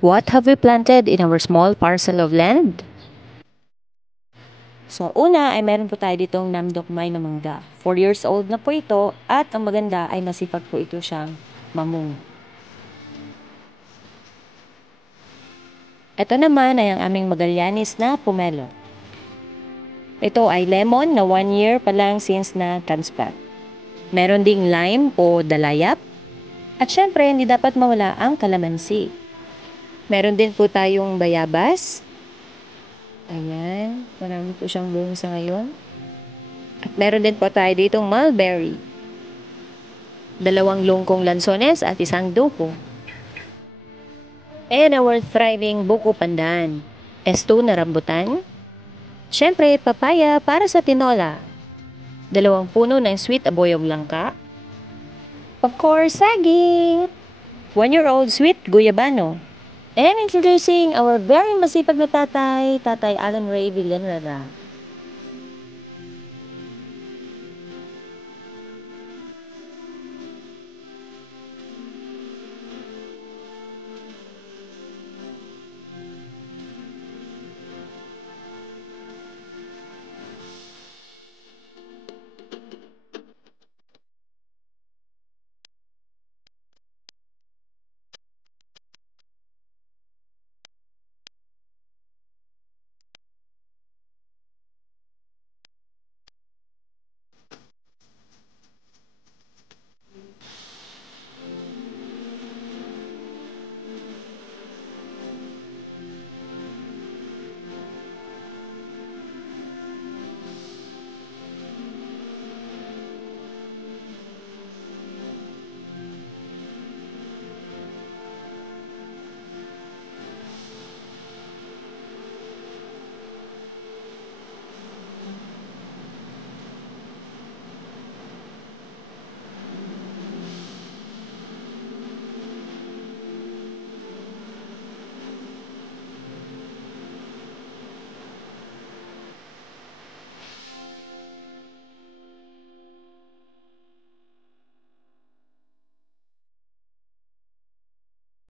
What have we planted in our small parcel of land? So, una ay meron po tayo ditong namdokmay na mangga. 4 years old na po ito at ang maganda ay masipag po ito siyang mamunga. Ito naman ay ang aming Magallanes na pomelo. Ito ay lemon na 1 year pa lang since na transplant. Meron ding lime o dalayap. At syempre, hindi dapat mawala ang kalamansi. Meron din po tayong bayabas. Ayan, marami po siyang bunga sa ngayon. At meron din po tayo ditong mulberry. 2 lungkong lansones at 1 dupo. And our thriving buko pandan. S2 na rambutan. Siyempre, papaya para sa tinola. 2 puno ng sweet aboyong langka. Of course, saging. 1-year-old sweet guyabano. And introducing our very masipag na tatay, Tatay Alan Ray Villanueva.